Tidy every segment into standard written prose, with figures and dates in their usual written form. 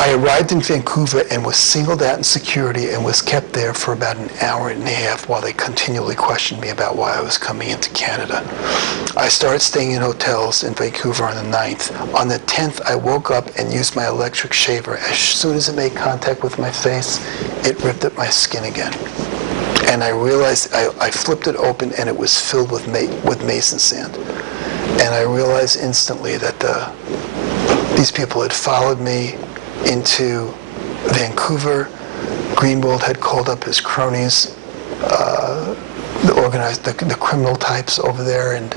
I arrived in Vancouver and was singled out in security and was kept there for about an hour and a half while they continually questioned me about why I was coming into Canada. I started staying in hotels in Vancouver on the 9th. On the 10th, I woke up and used my electric shaver. As soon as it made contact with my face, it ripped at my skin again. And I realized, I flipped it open and it was filled with mason sand. And I realized instantly that these people had followed me into Vancouver. Greenwald had called up his cronies, the criminal types over there, and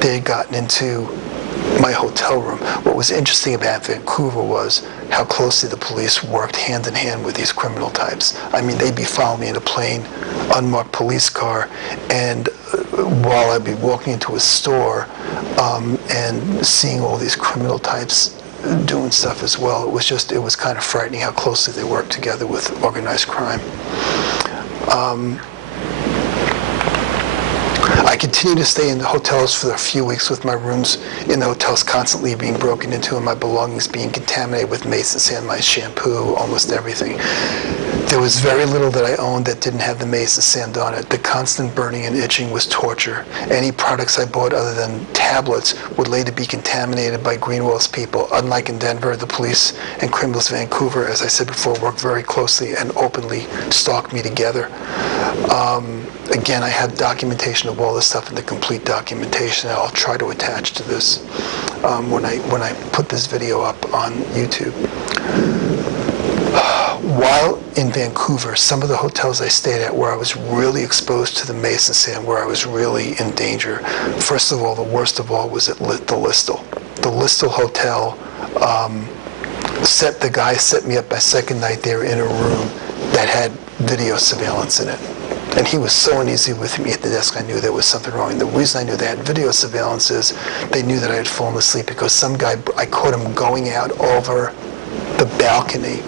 they had gotten into my hotel room. What was interesting about Vancouver was how closely the police worked hand in hand with these criminal types. I mean, they'd be following me in a plain, unmarked police car, and while I'd be walking into a store and seeing all these criminal types doing stuff as well, it was kind of frightening how closely they worked together with organized crime. I continued to stay in the hotels for a few weeks with my rooms in the hotels constantly being broken into and my belongings being contaminated with mason sand, my shampoo, almost everything. There was very little that I owned that didn't have the mason sand on it. The constant burning and itching was torture. Any products I bought other than tablets would later be contaminated by Greenwald's people. Unlike in Denver, the police and criminals of Vancouver, as I said before, worked very closely and openly stalked me together. Again, I have documentation of all this stuff in the complete documentation that I'll try to attach to this when I put this video up on YouTube. While in Vancouver, some of the hotels I stayed at where I was really exposed to the mason sand, where I was really in danger. First of all, the worst of all was at the Listle. The Listle Hotel, the guy set me up my second night there in a room that had video surveillance in it. And he was so uneasy with me at the desk, I knew there was something wrong. And the reason I knew they had video surveillance is they knew that I had fallen asleep because some guy, I caught him going out over the balcony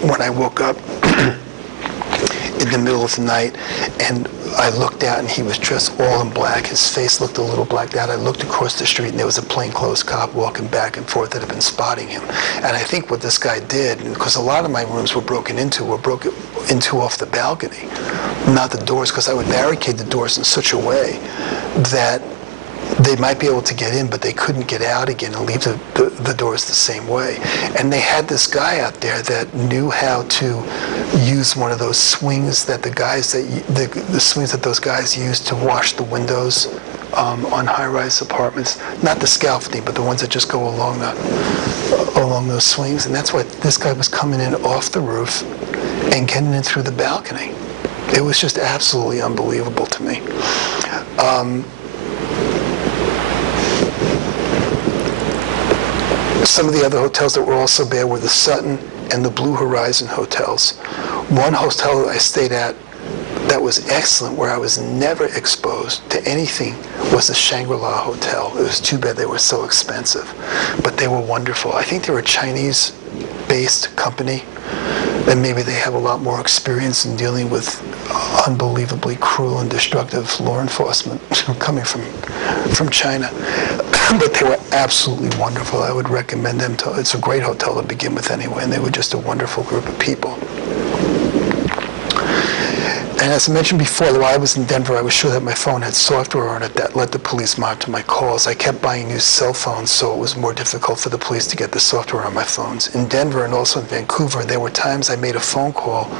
when I woke up in the middle of the night, and I looked out and he was dressed all in black. His face looked a little blacked out. I looked across the street and there was a plainclothes cop walking back and forth that had been spotting him. And I think what this guy did, because a lot of my rooms were broken into off the balcony, not the doors, because I would barricade the doors in such a way that they might be able to get in, but they couldn't get out again and leave the doors the same way. And they had this guy out there that knew how to use one of those swings that the swings that those guys use to wash the windows on high-rise apartments. Not the scaffolding, but the ones that just go along those swings. And that's why this guy was coming in off the roof and getting in through the balcony. It was just absolutely unbelievable to me. Some of the other hotels that were also bad were the Sutton and the Blue Horizon hotels. One hotel that I stayed at that was excellent, where I was never exposed to anything, was the Shangri-La Hotel. It was too bad they were so expensive, but they were wonderful. I think they were a Chinese-based company, and maybe they have a lot more experience in dealing with unbelievably cruel and destructive law enforcement coming from China. But they were absolutely wonderful. I would recommend them to. It's a great hotel to begin with anyway, and they were just a wonderful group of people. And as I mentioned before, while I was in Denver, I was sure that my phone had software on it that let the police monitor my calls. I kept buying new cell phones, so it was more difficult for the police to get the software on my phones. In Denver and also in Vancouver, there were times I made a phone call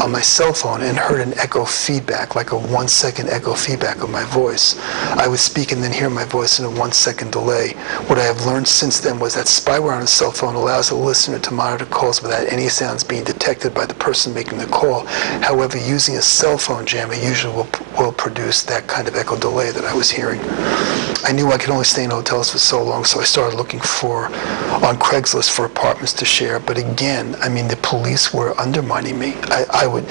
on my cell phone and heard an echo feedback, like a 1-second echo feedback of my voice. I would speak and then hear my voice in a 1-second delay. What I have learned since then was that spyware on a cell phone allows the listener to monitor calls without any sounds being detected by the person making the call. However, using a cell phone jammer usually will produce that kind of echo delay that I was hearing. I knew I could only stay in hotels for so long, so I started looking on Craigslist for apartments to share. But again, I mean, the police were undermining me. I would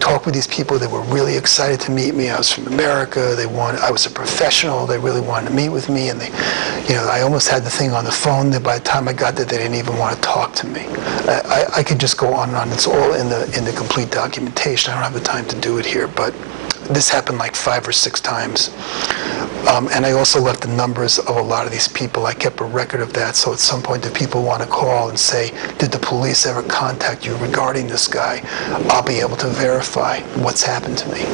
talk with these people. They were really excited to meet me. I was from America. I was a professional. They really wanted to meet with me, and I almost had the thing on the phone. That by the time I got there, they didn't even want to talk to me. I could just go on and on. It's all in the complete documentation. I don't have the time to do it here, but this happened like 5 or 6 times. And I also left the numbers of a lot of these people. I kept a record of that, so at some point if people want to call and say, did the police ever contact you regarding this guy, I'll be able to verify what's happened to me.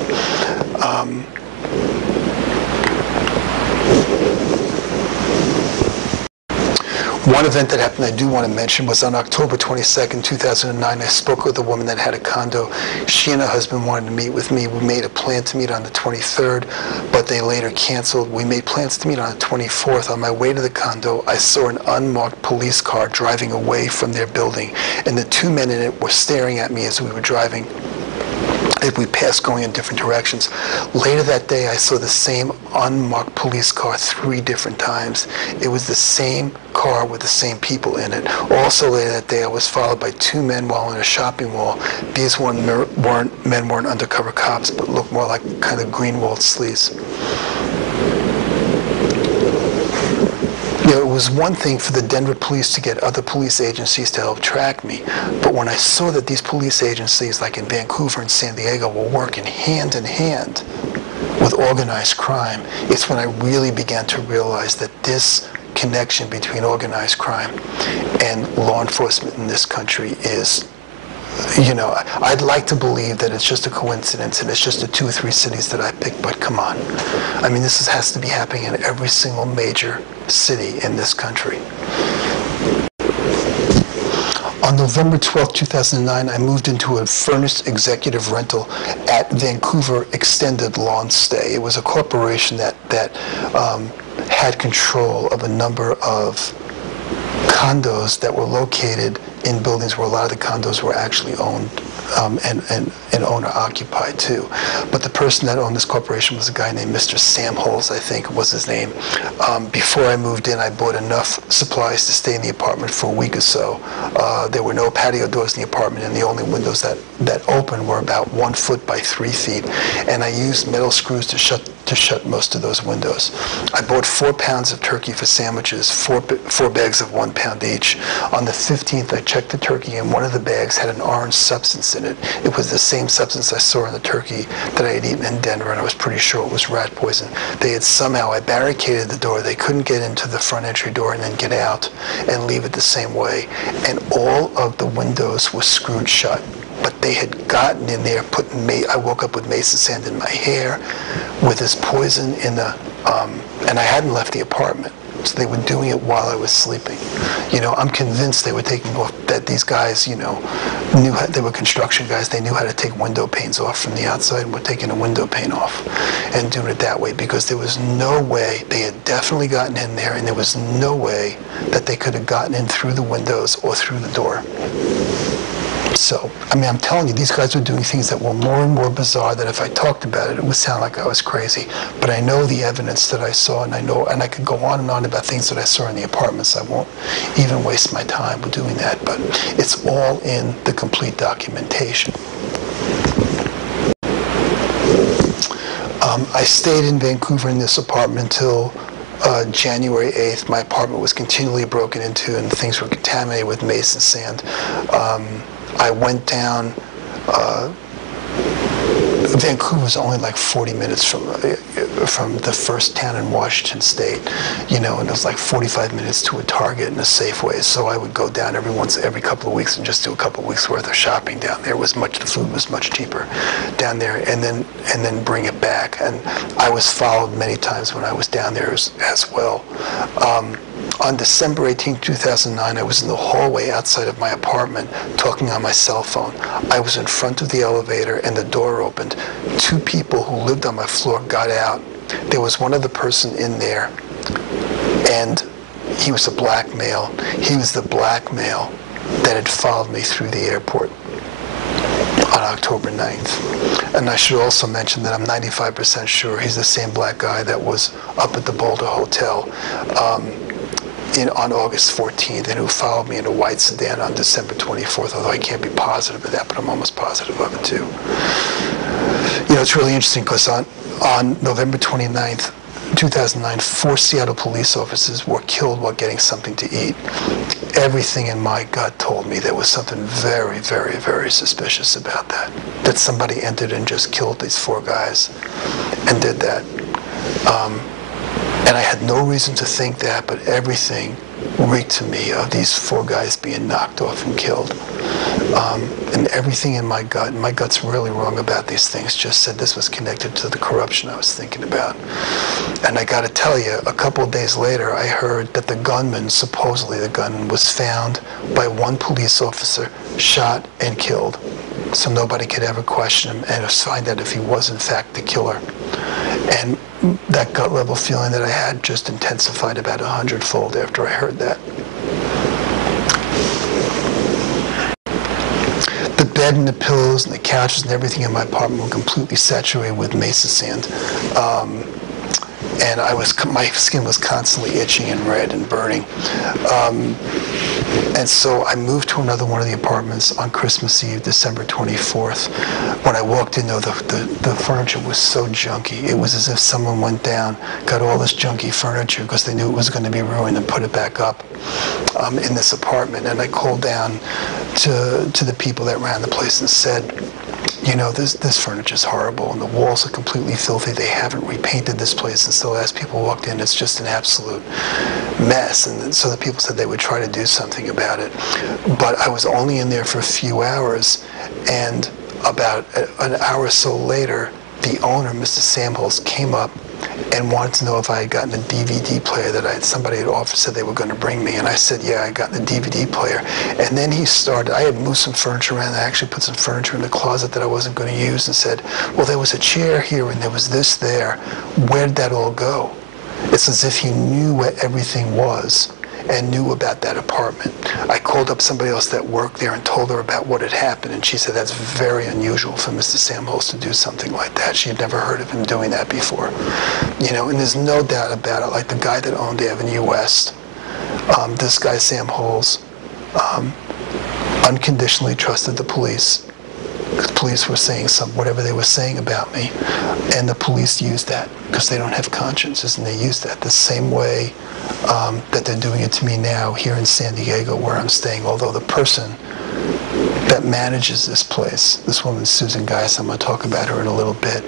One event that happened I do want to mention was on October 22nd, 2009. I spoke with a woman that had a condo. She and her husband wanted to meet with me. We made a plan to meet on the 23rd, but they later canceled. We made plans to meet on the 24th. On my way to the condo, I saw an unmarked police car driving away from their building, and the two men in it were staring at me as we were driving. If we passed going in different directions. Later that day, I saw the same unmarked police car 3 different times. It was the same car with the same people in it. Also later that day, I was followed by 2 men while in a shopping mall. These men weren't undercover cops, but looked more like kind of greenwald sleaze. You know, it was one thing for the Denver police to get other police agencies to help track me, but when I saw that these police agencies, like in Vancouver and San Diego, were working hand in hand with organized crime, it's when I really began to realize that this connection between organized crime and law enforcement in this country is, you know, I'd like to believe that it's just a coincidence and it's just the 2 or 3 cities that I picked, but come on. I mean, this has to be happening in every single major city in this country. On November 12, 2009, I moved into a furnished executive rental at Vancouver Extended Lawn Stay. It was a corporation that had control of a number of condos that were located in buildings where a lot of the condos were actually owned and owner-occupied too. But the person that owned this corporation was a guy named Mr. Sam Holes, I think was his name. Before I moved in, I bought enough supplies to stay in the apartment for a week or so. There were no patio doors in the apartment, and the only windows that opened were about 1 foot by 3 feet. And I used metal screws to shut most of those windows. I bought 4 pounds of turkey for sandwiches, 4 bags of 1 pound each. On the 15th, I checked the turkey, and one of the bags had an orange substance in it. It was the same substance I saw in the turkey that I had eaten in Denver, and I was pretty sure it was rat poison. I barricaded the door. They couldn't get into the front entry door and then get out and leave it the same way. And all of the windows were screwed shut. But they had gotten in there, I woke up with mason sand in my hair, with this poison in the, and I hadn't left the apartment. So they were doing it while I was sleeping. You know, I'm convinced they were taking off, that these guys, you know, knew how, they were construction guys, they knew how to take window panes off from the outside and were taking a window pane off and doing it that way, because there was no way, they had definitely gotten in there, and there was no way that they could have gotten in through the windows or through the door. So, I mean, I'm telling you, these guys were doing things that were more and more bizarre, that if I talked about it, it would sound like I was crazy. But I know the evidence that I saw, and I could go on and on about things that I saw in the apartments. I won't even waste my time with doing that, but it's all in the complete documentation. I stayed in Vancouver in this apartment until January 8th. My apartment was continually broken into, and things were contaminated with mason sand. I went down, Vancouver was only like 40 minutes from the first town in Washington State, you know, and it was like 45 minutes to a Target and a Safeway. So I would go down every couple of weeks and just do a couple of weeks worth of shopping down there. The food was much cheaper down there, and then bring it back. And I was followed many times when I was down there as well. On December 18, 2009, I was in the hallway outside of my apartment talking on my cell phone. I was in front of the elevator and the door opened. 2 people who lived on my floor got out. There was one other person in there, and he was a black male. He was the black male that had followed me through the airport on October 9th. And I should also mention that I'm 95% sure he's the same black guy that was up at the Boulder Hotel on August 14th, and who followed me in a white sedan on December 24th, although I can't be positive of that, but I'm almost positive of it too. You know, it's really interesting because on November 29th, 2009, 4 Seattle police officers were killed while getting something to eat. Everything in my gut told me there was something very, very, very suspicious about that. That somebody entered and just killed these 4 guys and did that. And I had no reason to think that, but everything reeked to me of these 4 guys being knocked off and killed. And everything in my gut's really wrong about these things, just said this was connected to the corruption I was thinking about. And I got to tell you, a couple of days later, I heard that the gunman, supposedly the gunman, was found by one police officer, shot and killed. So nobody could ever question him and find out if he was in fact the killer. And that gut level feeling that I had just intensified about 100-fold after I heard that. The bed and the pillows and the couches and everything in my apartment were completely saturated with mesa sand. And my skin was constantly itching and red and burning. And so I moved to another one of the apartments on Christmas Eve, December 24th. When I walked in, though, the furniture was so junky. It was as if someone went down, got all this junky furniture because they knew it was going to be ruined, and put it back up in this apartment. And I called down to the people that ran the place and said, you know, this furniture's horrible, and the walls are completely filthy. They haven't repainted this place since the last people walked in. It's just an absolute mess. And so the people said they would try to do something about it. But I was only in there for a few hours, and about an hour or so later, the owner, Mr. Samholz, came up and wanted to know if I had gotten a DVD player that somebody had offered, said they were going to bring me. And I said, yeah, I got the DVD player. And then he started, I had moved some furniture around. I actually put some furniture in the closet that I wasn't going to use, and said, well, there was a chair here and there was this there. Where did that all go? It's as if he knew where everything was and knew about that apartment. I called up somebody else that worked there and told her about what had happened, and she said that's very unusual for Mr. Samholz to do something like that. She had never heard of him doing that before. You know, and there's no doubt about it, like the guy that owned Avenue West, this guy Samholz, unconditionally trusted the police. The police were saying whatever they were saying about me, and the police used that because they don't have consciences, and they use that the same way that they're doing it to me now here in San Diego where I'm staying. Although the person that manages this place, this woman Susan Geis, I'm going to talk about her in a little bit,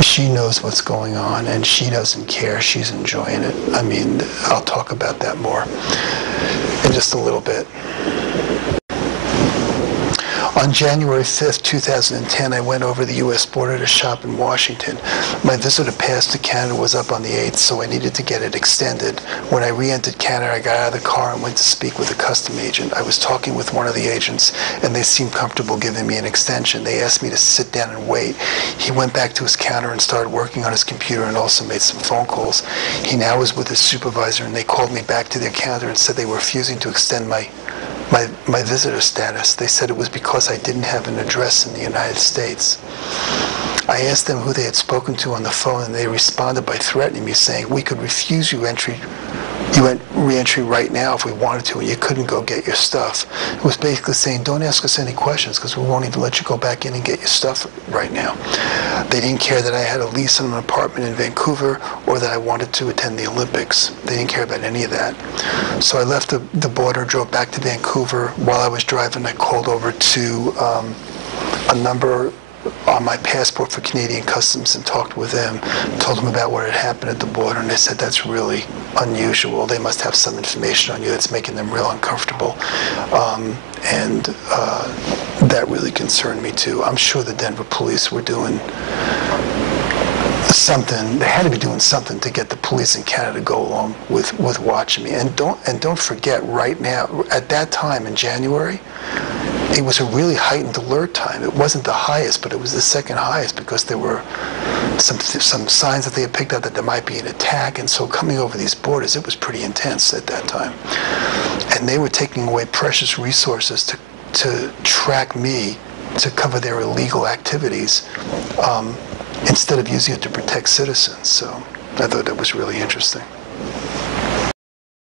she knows what's going on and she doesn't care. She's enjoying it. I mean, I'll talk about that more in just a little bit. On January 5th, 2010, I went over the U.S. border to shop in Washington. My visitor pass to Canada was up on the 8th, so I needed to get it extended. When I re-entered Canada, I got out of the car and went to speak with a custom agent. I was talking with one of the agents, and they seemed comfortable giving me an extension. They asked me to sit down and wait. He went back to his counter and started working on his computer and also made some phone calls. He now was with his supervisor, and they called me back to their counter and said they were refusing to extend my visitor status. They said it was because I didn't have an address in the United States. I asked them who they had spoken to on the phone, and they responded by threatening me, saying, we could refuse you re-entry right now if we wanted to, and you couldn't go get your stuff. It was basically saying, don't ask us any questions because we won't even let you go back in and get your stuff right now. They didn't care that I had a lease on an apartment in Vancouver or that I wanted to attend the Olympics. They didn't care about any of that. So I left the border, drove back to Vancouver. While I was driving, I called over to a number on my passport for Canadian Customs and talked with them, told them about what had happened at the border, and they said that's really unusual. They must have some information on you that's making them real uncomfortable. And that really concerned me too. I'm sure the Denver police were doing something. They had to be doing something to get the police in Canada to go along with watching me. And don't forget, right now, at that time in January, it was a really heightened alert time. It wasn't the highest, but it was the second highest because there were some signs that they had picked up that there might be an attack. And so coming over these borders, it was pretty intense at that time. And they were taking away precious resources to track me, to cover their illegal activities, instead of using it to protect citizens. So I thought that was really interesting.